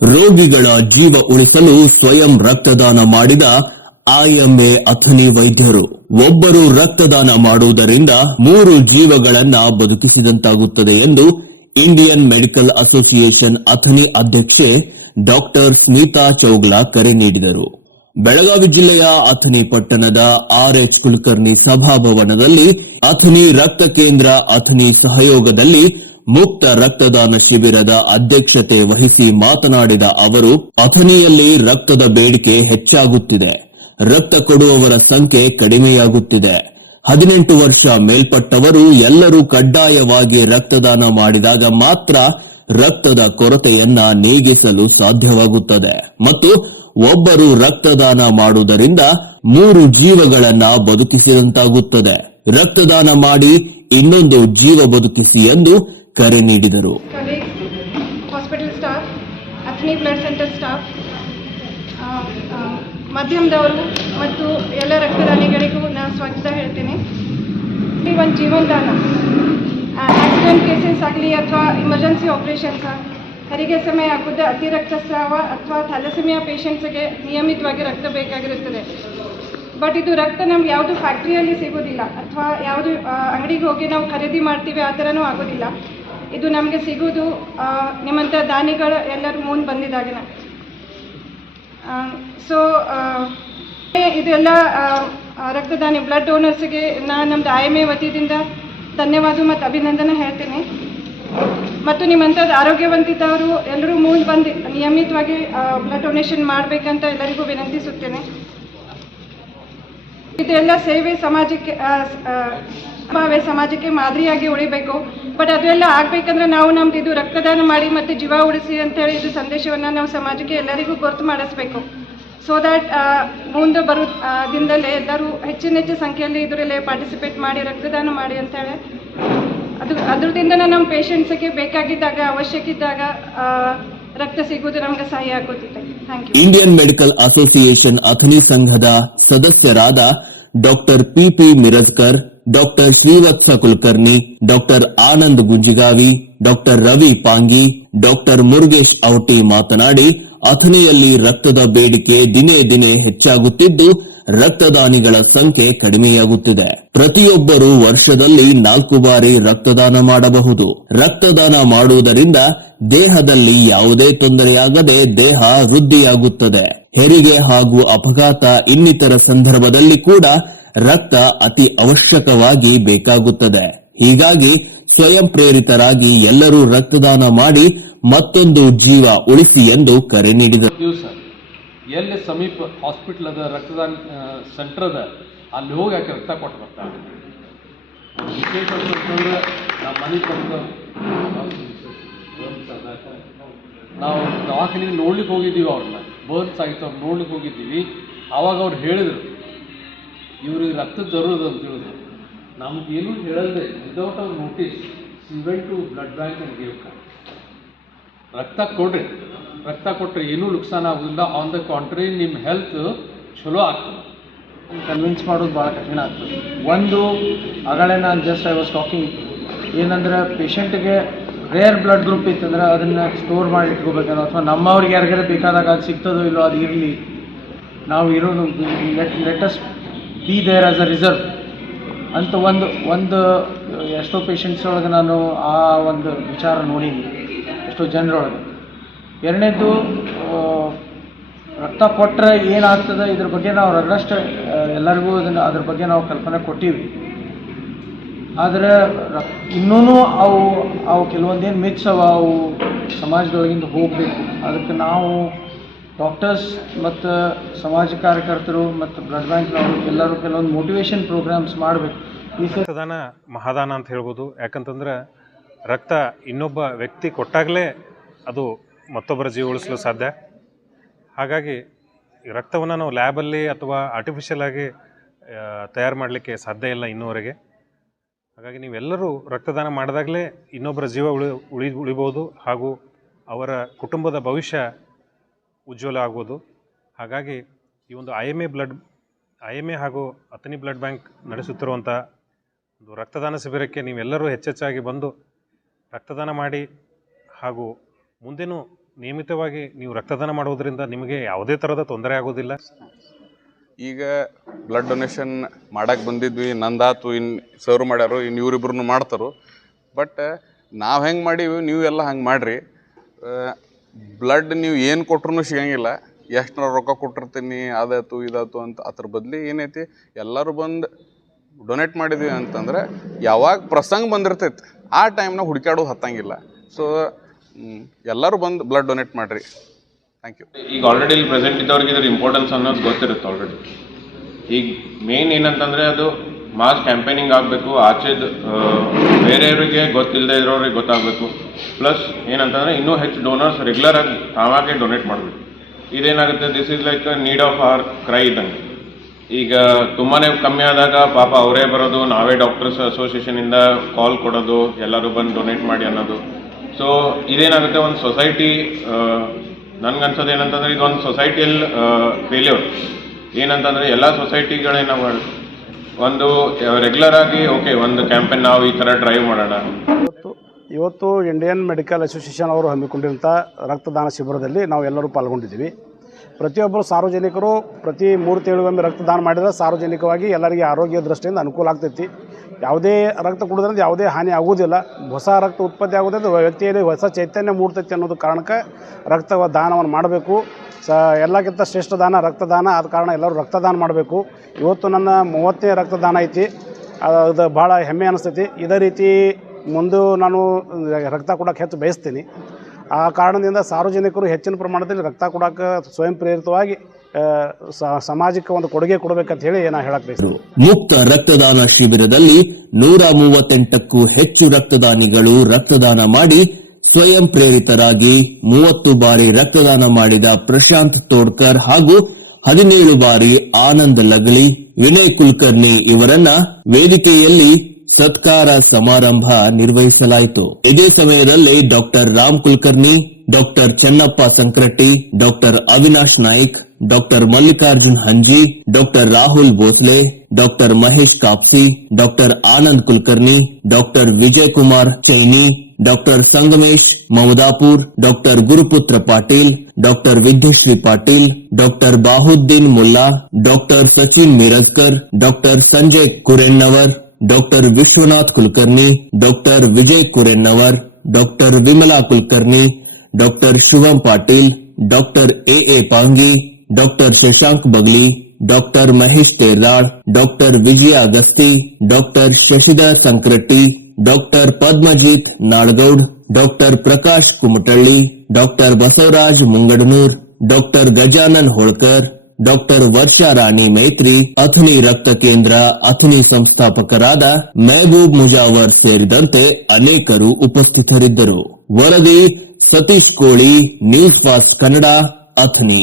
ರೋಗಿಗಳ ಜೀವ ಉಳಿಸಲು ಸ್ವಯಂ ರಕ್ತದಾನ ಮಾಡಿದ ಐಎಂಎ ಅಥಣಿ ವೈದ್ಯರು. ಒಬ್ಬರು ರಕ್ತದಾನ ಮಾಡುವುದರಿಂದ 3 ಜೀವಗಳನ್ನ ಬದುಕಿಸಿದಂತಾಗುತ್ತದೆ ಎಂದು ಇಂಡಿಯನ್ ಮೆಡಿಕಲ್ ಅಸೋಸಿಯೇಷನ್ ಅಥಣಿ ಅಧ್ಯಕ್ಷೆ ಡಾಕ್ಟರ್ ಸ್ಮಿತಾ ಚೌಗ್ಲಾ ಕರೆ ನೀಡಿದರು. ಬೆಳಗಾವಿ ಜಿಲ್ಲೆಯ ಅಥಣಿ ಪಟ್ಟಣದ ಆರ್ಎಚ್ ಕುಲಕರ್ಣಿ ಸಭಾಭವನದಲ್ಲಿ ಅಥಣಿ ರಕ್ತ ಕೇಂದ್ರ ಅಥಣಿ ಸಹಯೋಗದಲ್ಲಿ ಮುಕ್ತ ರಕ್ತದಾನ ಶಿಬಿರದ ಅಧ್ಯಕ್ಷತೆ ವಹಿಸಿ ಮಾತನಾಡಿದ ಅವರು, ಅಥಣಿಯಲ್ಲಿ ರಕ್ತದ ಬೇಡಿಕೆ ಹೆಚ್ಚಾಗುತ್ತಿದೆ, ರಕ್ತ ಕೊಡುವವರ ಸಂಖ್ಯೆ ಕಡಿಮೆಯಾಗುತ್ತಿದೆ. 18 ವರ್ಷ ಮೇಲ್ಪಟ್ಟವರು ಎಲ್ಲರೂ ಕಡ್ಡಾಯವಾಗಿ ರಕ್ತದಾನ ಮಾಡಿದಾಗ ಮಾತ್ರ ರಕ್ತದ ಕೊರತೆಯನ್ನ ನೀಗಿಸಲು ಸಾಧ್ಯವಾಗುತ್ತದೆ ಮತ್ತು ಒಬ್ಬರು ರಕ್ತದಾನ ಮಾಡುವುದರಿಂದ 3 ಜೀವಗಳನ್ನ ಬದುಕಿಸಿದಂತಾಗುತ್ತದೆ. ರಕ್ತದಾನ ಮಾಡಿ ಇನ್ನೊಂದು ಜೀವ ಬದುಕಿಸಿ ಎಂದು ಕರೆ ನೀಡಿದರು. Hospital staff, Athani blood centre staff, ಮಾಧ್ಯಮದವರು ಮತ್ತು ಎಲ್ಲ ರಕ್ತದಾನಿಗಳಿಗೂ ನಾನು ಸ್ವಾಗತ ಹೇಳ್ತೇನೆ. ಒಂದು ಜೀವನದಾನ, ಆಕ್ಸಿಡೆಂಟ್ ಕೇಸಸ್ ಆಗಲಿ ಅಥವಾ ಇಮರ್ಜೆನ್ಸಿ ಆಪರೇಷನ್ಸ್, ಹೆರಿಗೆ ಸಮಯ ಆಗುವುದು, ಅತಿ ರಕ್ತಸ್ರಾವ ಅಥವಾ ಥ್ಯಾಲಸೆಮಿಯಾ ಪೇಷಂಟ್ಸ್ಗೆ ನಿಯಮಿತವಾಗಿ ರಕ್ತ ಬೇಕಾಗಿರುತ್ತದೆ. ಬಟ್ ಇದು ರಕ್ತ ನಮ್ಗೆ ಯಾವುದು ಫ್ಯಾಕ್ಟ್ರಿಯಲ್ಲಿ ಸಿಗೋದಿಲ್ಲ ಅಥವಾ ಯಾವುದು ಅಂಗಡಿಗೆ ಹೋಗಿ ನಾವು ಖರೀದಿ ಮಾಡ್ತೀವಿ ಆ ಥರನೂ ಆಗೋದಿಲ್ಲ. ಇದು ನಮಗೆ ಸಿಗೋದು ನಿಮ್ಮಂಥ ದಾನಿಗಳು ಎಲ್ಲರೂ ಮುಂದೆ ಬಂದಿದ್ದಾಗೆ. ಸೊ ಇದೆಲ್ಲ ರಕ್ತದಾನಿ ಬ್ಲಡ್ ಡೋನರ್ಸ್ಗೆ ನಾನು ನಮ್ಮದು IMA ವತಿಯಿಂದ ಧನ್ಯವಾದ ಮತ್ತು ಅಭಿನಂದನೆ ಹೇಳ್ತೀನಿ. ಮತ್ತು ನಿಮ್ಮಂಥದ್ದು ಆರೋಗ್ಯವಂತಿದ್ದವರು ಎಲ್ಲರೂ ಮುಂದೆ ಬಂದು ನಿಯಮಿತವಾಗಿ ಬ್ಲಡ್ ಡೊನೇಷನ್ ಮಾಡಬೇಕಂತ ಎಲ್ಲರಿಗೂ ವಿನಂತಿಸುತ್ತೇನೆ. ಇದೆಲ್ಲ ಸೇವೆ ಸಮಾಜಕ್ಕೆ ಮಾದರಿಯಾಗಿ ಉಳಿಬೇಕು. ಬಟ್ ಅದೆಲ್ಲ ಆಗಬೇಕಂದ್ರೆ ನಾವು ನಮ್ದು ಇದು ರಕ್ತದಾನ ಮಾಡಿ ಮತ್ತು ಜೀವ ಉಳಿಸಿ ಅಂತೇಳಿ ಇದು ಸಂದೇಶವನ್ನು ನಾವು ಸಮಾಜಕ್ಕೆ ಎಲ್ಲರಿಗೂ ಗೊತ್ತು ಮಾಡಿಸ್ಬೇಕು. ಸೊ ದ್ಯಾಟ್ ಮುಂದೆ ಬರೋ ದಿನದಲ್ಲೇ ಎಲ್ಲರೂ ಹೆಚ್ಚಿನ ಸಂಖ್ಯೆಯಲ್ಲಿ ಇದರಲ್ಲೇ ಪಾರ್ಟಿಸಿಪೇಟ್ ಮಾಡಿ ರಕ್ತದಾನ ಮಾಡಿ ಅಂತೇಳಿ ಅದರಿಂದ ನಮ್ಮ ಪೇಷಂಟ್ಸ್ಗೆ ಬೇಕಾಗಿದ್ದಾಗ ಅವಶ್ಯಕ ಇದ್ದಾಗ ರಕ್ತ ಸಿಗುವುದು ನಮಗೆ ಸಹಾಯ ಆಗುತ್ತಿದೆ. Thank you. Indian medical association Athani ಸಂಘದ ಸದಸ್ಯರಾದ doctor PP Mirajkar, doctor Shrivatsa Kulkarni, doctor Anand Gunjigavi, doctor Ravi Pangi, doctor Murugesh Auti ಮಾತನಾಡಿ, ಅಥಣಿಯಲ್ಲಿ ರಕ್ತದ ಬೇಡಿಕೆ ದಿನೇ ದಿನೇ ಹೆಚ್ಚಾಗುತ್ತಿದ್ದು ರಕ್ತದಾನಿಗಳ ಸಂಖ್ಯೆ ಕಡಿಮೆಯಾಗುತ್ತಿದೆ. ಪ್ರತಿಯೊಬ್ಬರು ವರ್ಷದಲ್ಲಿ 4 ಬಾರಿ ರಕ್ತದಾನ ಮಾಡಬಹುದು. ರಕ್ತದಾನ ಮಾಡುವುದರಿಂದ ದೇಹದಲ್ಲಿ ಯಾವುದೇ ತೊಂದರೆಯಾಗದೆ ದೇಹ ವೃದ್ಧಿಯಾಗುತ್ತದೆ. ಹೆರಿಗೆ ಹಾಗೂ ಅಪಘಾತ ಇನ್ನಿತರ ಸಂದರ್ಭದಲ್ಲಿ ಕೂಡ ರಕ್ತ ಅತಿ ಅವಶ್ಯಕವಾಗಿ ಬೇಕಾಗುತ್ತದೆ. ಹೀಗಾಗಿ ಸ್ವಯಂ ಪ್ರೇರಿತರಾಗಿ ಎಲ್ಲರೂ ರಕ್ತದಾನ ಮಾಡಿ ಮತ್ತೊಂದು ಜೀವ ಉಳಿಸಿ ಎಂದು ಕರೆ ನೀಡಿದರು. ಎಲ್ಲಿ ಸಮೀಪ ಹಾಸ್ಪಿಟಲ್ ಅದ, ರಕ್ತದಾನ ಸೆಂಟರ್ ಅದ, ಅಲ್ಲಿ ಹೋಗಿ ಯಾಕೆ ರಕ್ತ ಕೊಟ್ಟು ಬರ್ತಾರೆ. ವಿಶೇಷ ಅಂತಂದ್ರೆ ನಮ್ಮ ಮನೆ ಬಂದು ನಾವು ದವಾಖಾನೆಗೆ ನೋಡ್ಲಿಕ್ಕೆ ಹೋಗಿದ್ದೀವಿ, ಅವ್ರನ್ನ ಬರ್ನ್ಸ್ ಆಗಿತ್ತು ಅವ್ರು ನೋಡ್ಲಿಕ್ಕೆ ಹೋಗಿದ್ದೀವಿ. ಆವಾಗ ಅವ್ರು ಹೇಳಿದರು ಇವ್ರಿಗೆ ರಕ್ತದ ಜರೂರದು ಅಂತ ಹೇಳಿದ್ರು. ನಮಗೇನು ಹೇಳಲ್ದೆ ವಿದೌಟ್ ಅವ್ರ notice went to blood bank and gave card. ರಕ್ತ ಕೊಡ್ರಿ, ರಕ್ತ ಕೊಟ್ಟರೆ ಏನೂ ನುಕ್ಸಾನ ಆಗೋದಿಲ್ಲ. ಆನ್ ದ ಕಾಂಟ್ರಿ ನಿಮ್ಮ ಹೆಲ್ತ್ ಚಲೋ ಆಗ್ತದೆ. ಕನ್ವಿನ್ಸ್ ಮಾಡೋದು ಭಾಳ ಕಠಿಣ ಆಗ್ತದೆ. ಒಂದು ಆಗಲೇ ನಾನು ಜಸ್ಟ್ ಐ ವಾಸ್ ಟಾಕಿಂಗ್ ಏನಂದ್ರೆ ಪೇಷಂಟ್ಗೆ ರೇರ್ ಬ್ಲಡ್ ಗ್ರೂಪ್ ಇತ್ತಂದ್ರೆ ಅದನ್ನು ಸ್ಟೋರ್ ಮಾಡಿ ಇಟ್ಕೋಬೇಕಲ್ಲ, ಅಥವಾ ನಮ್ಮವ್ರಿಗೆ ಯಾರಿಗಾರ ಬೇಕಾದಾಗ ಅದು ಸಿಗ್ತದೋ ಇಲ್ಲೋ ಅದು ಇರಲಿ, ನಾವು ಇರೋದು let us be there as a reserve ಅಂತ ಒಂದು ಎಷ್ಟೋ ಪೇಷಂಟ್ಸ್ ಒಳಗೆ ನಾನು ಆ ಒಂದು ವಿಚಾರ ನೋಡೀನಿ ಎಷ್ಟೋ ಜನರೊಳಗೆ. ಎರಡನೇದು ರಕ್ತ ಕೊಟ್ಟರೆ ಏನಾಗ್ತದೆ ಇದ್ರ ಬಗ್ಗೆ ನಾವು ರಗಡಷ್ಟ ಎಲ್ಲರಿಗೂ ಅದ್ರ ಬಗ್ಗೆ ನಾವು ಕಲ್ಪನೆ ಕೊಟ್ಟಿವಿ. ಆದರೆ ಇನ್ನೂ ಅವು ಕೆಲವೊಂದೇನು ಮಿತ್ಸ್ ಅವು ಸಮಾಜದೊಳಗಿಂದ ಹೋಗಬೇಕು. ಅದಕ್ಕೆ ನಾವು ಡಾಕ್ಟರ್ಸ್ ಮತ್ತು ಸಮಾಜ ಕಾರ್ಯಕರ್ತರು ಮತ್ತು ಬ್ಲಡ್ ಬ್ಯಾಂಕ್ನವರು ಎಲ್ಲರೂ ಕೆಲವೊಂದು ಮೋಟಿವೇಶನ್ ಪ್ರೋಗ್ರಾಮ್ಸ್ ಮಾಡಬೇಕು. ಈ ರಕ್ತದಾನ ಮಹಾದಾನ ಅಂತ ಹೇಳ್ಬೋದು. ಯಾಕಂತಂದ್ರೆ ರಕ್ತ ಇನ್ನೊಬ್ಬ ವ್ಯಕ್ತಿ ಕೊಟ್ಟಾಗಲೇ ಅದು ಮತ್ತೊಬ್ಬರ ಜೀವ ಉಳಿಸಲು ಸಾಧ್ಯ. ಹಾಗಾಗಿ ರಕ್ತವನ್ನು ನಾವು ಲ್ಯಾಬಲ್ಲಿ ಅಥವಾ ಆರ್ಟಿಫಿಷಿಯಲ್ ಆಗಿ ತಯಾರು ಮಾಡಲಿಕ್ಕೆ ಸಾಧ್ಯ ಇಲ್ಲ ಇನ್ನೂವರೆಗೆ. ಹಾಗಾಗಿ ನೀವೆಲ್ಲರೂ ರಕ್ತದಾನ ಮಾಡಿದಾಗಲೇ ಇನ್ನೊಬ್ಬರ ಜೀವ ಉಳಿಬೋದು ಹಾಗೂ ಅವರ ಕುಟುಂಬದ ಭವಿಷ್ಯ ಉಜ್ವಲ ಆಗ್ಬೋದು. ಹಾಗಾಗಿ ಈ ಒಂದು IMA ಹಾಗೂ ಅಥಣಿ ಬ್ಲಡ್ ಬ್ಯಾಂಕ್ ನಡೆಸುತ್ತಿರುವಂಥ ಒಂದು ರಕ್ತದಾನ ಶಿಬಿರಕ್ಕೆ ನೀವೆಲ್ಲರೂ ಹೆಚ್ಚೆಚ್ಚಾಗಿ ಬಂದು ರಕ್ತದಾನ ಮಾಡಿ ಹಾಗೂ ಮುಂದೆನೂ ನಿಯಮಿತವಾಗಿ ನೀವು ರಕ್ತದಾನ ಮಾಡೋದ್ರಿಂದ ನಿಮಗೆ ಯಾವುದೇ ಥರದ ತೊಂದರೆ ಆಗೋದಿಲ್ಲ. ಈಗ ಬ್ಲಡ್ ಡೊನೇಷನ್ ಮಾಡಕ್ಕೆ ಬಂದಿದ್ವಿ, ನಂದಾತು, ಇನ್ನು ಸರ್ವ್ ಮಾಡ್ಯಾರು, ಇನ್ನು ಇವರಿಬ್ರು ಮಾಡ್ತಾರೋ. ಬಟ್ ನಾವು ಹೆಂಗೆ ಮಾಡೀವಿ ನೀವು ಎಲ್ಲ ಹಂಗೆ ಮಾಡಿರಿ. ಬ್ಲಡ್ ನೀವು ಏನು ಕೊಟ್ರೂ ಸಿಗಂಗಿಲ್ಲ. ಎಷ್ಟು ರೊಕ್ಕ ಕೊಟ್ಟಿರ್ತೀನಿ ಅದಾಯ್ತು ಇದಾಯ್ತು ಅಂತ. ಅದ್ರ ಬದಲಿ ಏನೈತಿ, ಎಲ್ಲರೂ ಬಂದು ಡೊನೇಟ್ ಮಾಡಿದ್ವಿ ಅಂತಂದ್ರೆ ಯಾವಾಗ ಪ್ರಸಂಗ ಬಂದಿರ್ತೈತೆ ಆ ಟೈಮ್ನಾಗ ಹುಡುಕಾಡೋದು ಹತ್ತಂಗಿಲ್ಲ. ಸೊ ಎಲ್ಲರೂ ಬಂದು ಬ್ಲಡ್ ಡೊನೇಟ್ ಮಾಡಿರಿ. Thank you. ಈಗ ಆಲ್ರೆಡಿ ಇಲ್ಲಿ ಪ್ರೆಸೆಂಟ್ ಇದ್ದವ್ರಿಗೆ ಇದ್ರ ಇಂಪಾರ್ಟೆನ್ಸ್ ಅನ್ನೋದು ಗೊತ್ತಿರುತ್ತೆ ಆಲ್ರೆಡಿ. ಈಗ ಮೇನ್ ಏನಂತಂದರೆ ಅದು ಮಾಸ್ ಕ್ಯಾಂಪೇನಿಂಗ್ ಆಗಬೇಕು, ಆಚೆದು ಬೇರೆಯವರಿಗೆ ಗೊತ್ತಿಲ್ಲದೆ ಇರೋರಿಗೆ ಗೊತ್ತಾಗಬೇಕು. ಪ್ಲಸ್ ಏನಂತಂದರೆ ಇನ್ನೂ ಹೆಚ್ಚು ಡೋನರ್ಸ್ ರೆಗ್ಯುಲರ್ ಆಗಿ ತಾವಾಗೆ ಡೊನೇಟ್ ಮಾಡಬೇಕು. ಇದೇನಾಗುತ್ತೆ, this is like need of hour cry ಇದ್ದಂಗೆ. ಈಗ ತುಂಬಾ ಕಮ್ಮಿ ಆದಾಗ ಪಾಪ ಅವರೇ ಬರೋದು, ನಾವೇ ಡಾಕ್ಟರ್ಸ್ ಅಸೋಸಿಯೇಷನಿಂದ ಕಾಲ್ ಕೊಡೋದು, ಎಲ್ಲರೂ ಬಂದು ಡೊನೇಟ್ ಮಾಡಿ ಅನ್ನೋದು. ಸೊ ಇದೇನಾಗುತ್ತೆ, ಒಂದು ಸೊಸೈಟಿ, ನನಗನ್ಸೋದು ಏನಂತಂದರೆ ಇದೊಂದು ಸೊಸೈಟಿಯಲ್ಲಿ ಫೇಲ್ಯೂರ್. ಏನಂತಂದರೆ ಎಲ್ಲ ಸೊಸೈಟಿಗಳೇನ ಒಂದು ರೆಗ್ಯುಲರ್ ಆಗಿ ಓಕೆ ಒಂದು ಕ್ಯಾಂಪೇನ್ ನಾವು ಈ ಥರ ಡ್ರೈವ್ ಮಾಡೋಣ. ಇವತ್ತು ಇಂಡಿಯನ್ ಮೆಡಿಕಲ್ ಅಸೋಸಿಯೇಷನ್ ಅವರು ಹಮ್ಮಿಕೊಂಡಿರುವಂಥ ರಕ್ತದಾನ ಶಿಬಿರದಲ್ಲಿ ನಾವು ಎಲ್ಲರೂ ಪಾಲ್ಗೊಂಡಿದ್ದೀವಿ. ಪ್ರತಿಯೊಬ್ಬರು ಸಾರ್ವಜನಿಕರು ಪ್ರತಿ 3 ತಿಂಗಳಿಗೊಮ್ಮೆ ರಕ್ತದಾನ ಮಾಡಿದರೆ ಸಾರ್ವಜನಿಕವಾಗಿ ಎಲ್ಲರಿಗೆ ಆರೋಗ್ಯ ದೃಷ್ಟಿಯಿಂದ ಅನುಕೂಲ ಆಗ್ತೈತಿ. ಯಾವುದೇ ರಕ್ತ ಕುಡಿದ್ರಿಂದ ಯಾವುದೇ ಹಾನಿ ಆಗುವುದಿಲ್ಲ. ಹೊಸ ರಕ್ತ ಉತ್ಪತ್ತಿ ಆಗೋದ್ರಿಂದ ವ್ಯಕ್ತಿಯಲ್ಲಿ ಹೊಸ ಚೈತನ್ಯ ಮೂಡ್ತೈತಿ ಅನ್ನೋದು ಕಾರಣಕ್ಕೆ ರಕ್ತ ದಾನವನ್ನು ಮಾಡಬೇಕು. ಎಲ್ಲಕ್ಕಿಂತ ಶ್ರೇಷ್ಠ ದಾನ ರಕ್ತದಾನ. ಆದ ಕಾರಣ ಎಲ್ಲರೂ ರಕ್ತದಾನ ಮಾಡಬೇಕು. ಇವತ್ತು ನನ್ನ 30ನೇ ರಕ್ತದಾನ ಐತಿ. ಅದು ಭಾಳ ಹೆಮ್ಮೆ ಅನಿಸ್ತೈತಿ. ಇದೇ ರೀತಿ ಮುಂದೆ ನಾನು ರಕ್ತ ಕೊಡೋಕೆ ಹೆಚ್ಚು ಬಯಸ್ತೀನಿ. ಆ ಕಾರಣದಿಂದ ಸಾರ್ವಜನಿಕರು ಹೆಚ್ಚಿನ ಪ್ರಮಾಣದಲ್ಲಿ ರಕ್ತ ಕೊಡೋಕೆ ಸ್ವಯಂ ಪ್ರೇರಿತವಾಗಿ ಸಮಾಜಕ್ಕೆ ಒಂದು ಕೊಡುಗೆ ಕೊಡಬೇಕಂತ ಹೇಳಿ ನಾನು ಹೇಳಕ್ ಬಯಸ್ತೀನಿ. ಮುಕ್ತ ರಕ್ತದಾನ ಶಿಬಿರದಲ್ಲಿ 138ಕ್ಕೂ ಹೆಚ್ಚು ರಕ್ತದಾನಿಗಳು ರಕ್ತದಾನ ಮಾಡಿ ಸ್ವಯಂ ಪ್ರೇರಿತರಾಗಿ 30 ಬಾರಿ ರಕ್ತದಾನ ಮಾಡಿದ ಪ್ರಶಾಂತ್ ತೋಡ್ಕರ್ ಹಾಗೂ 17 ಬಾರಿ ಆನಂದ್ ಲಗಳಿ, ವಿನಯ್ ಕುಲಕರ್ಣಿ ಇವರನ್ನ ವೇದಿಕೆಯಲ್ಲಿ ಸತ್ಕಾರ ಸಮಾರಂಭ ನಿರ್ವಹಿಸಲಾಯಿತು. ಇದೇ ಸಮಯದಲ್ಲಿ doctor Ram Kulkarni, doctor Channappa Sankratti, doctor Avinash Naik, doctor Mallikarjun Hanji, doctor Rahul Bhosle, doctor Mahesh Kapsi, doctor Anand Kulkarni, doctor Vijay Kumar Chaini, doctor Sangamesh Mamadapur, doctor Guruputra Patil, doctor Vidyashree Patil, doctor Bahuddin Mulla, doctor Sachin Mirajkar, doctor Sanjay Kurennavar, doctor Vishwanath Kulkarni, doctor Vijay Kurennavar, doctor Vimala Kulkarni, doctor Shivam Patil, doctor A Pangi, doctor Shashank Bagli, doctor Mahesh Terdal, doctor Vijaya Agasti, doctor Shashidhar Sankratti, doctor Padmajit Nalgoud, doctor Prakash Kumatalli, doctor Basavaraj Mungadanur, doctor Gajanan Holkar, doctor Varsha Rani Maitri, Athani ರಕ್ತ ಕೇಂದ್ರ ಅಥಣಿ ಸಂಸ್ಥಾಪಕರಾದ ಮೆಹಬೂಬ್ ಮುಜಾವರ್ ಸೇರಿದಂತೆ ಅನೇಕರು ಉಪಸ್ಥಿತರಿದ್ದರು. ವರದಿ ಸತೀಶ್ ಕೋಳಿ, ನ್ಯೂಸ್ ಫಾಸ್ಟ್ ಕನ್ನಡ, ಅಥಣಿ.